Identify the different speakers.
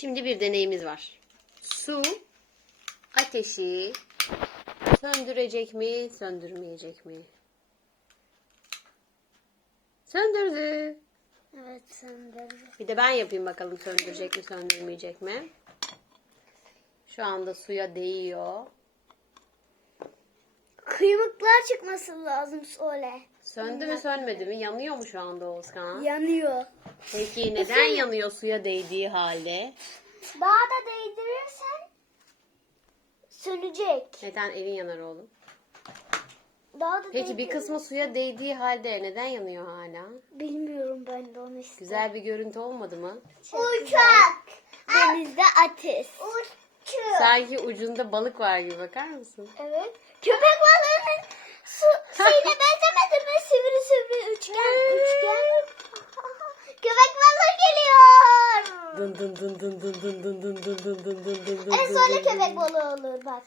Speaker 1: Şimdi bir deneyimiz var. Su ateşi söndürecek mi, söndürmeyecek mi? Söndürdü.
Speaker 2: Evet söndürdü.
Speaker 1: Bir de ben yapayım bakalım söndürecek mi, söndürmeyecek mi? Şu anda suya değiyor.
Speaker 2: Kıymıklar çıkması lazım Sole.
Speaker 1: Söndü mü, sönmedi mi? Yanıyor mu şu anda Oğuzkan?
Speaker 2: Yanıyor.
Speaker 1: Peki neden yanıyor suya değdiği halde?
Speaker 2: Daha da değdirirsen sönecek.
Speaker 1: Neden elin yanar oğlum?
Speaker 2: Daha da
Speaker 1: Peki bir
Speaker 2: değdir-
Speaker 1: kısmı suya değdiği halde neden yanıyor hala?
Speaker 2: Bilmiyorum ben de onu istedim.
Speaker 1: Güzel bir görüntü olmadı mı?
Speaker 2: Uçak. Denizde ateş. Uçak.
Speaker 1: Sanki ucunda balık var gibi bakar mısın?
Speaker 2: Evet. Köpek balığının su, şeyine benzemedi
Speaker 1: Dın dın dın dın dın dın dın dın dın dın dın dın dın dın dın dın.
Speaker 2: köpek balığı olur bak.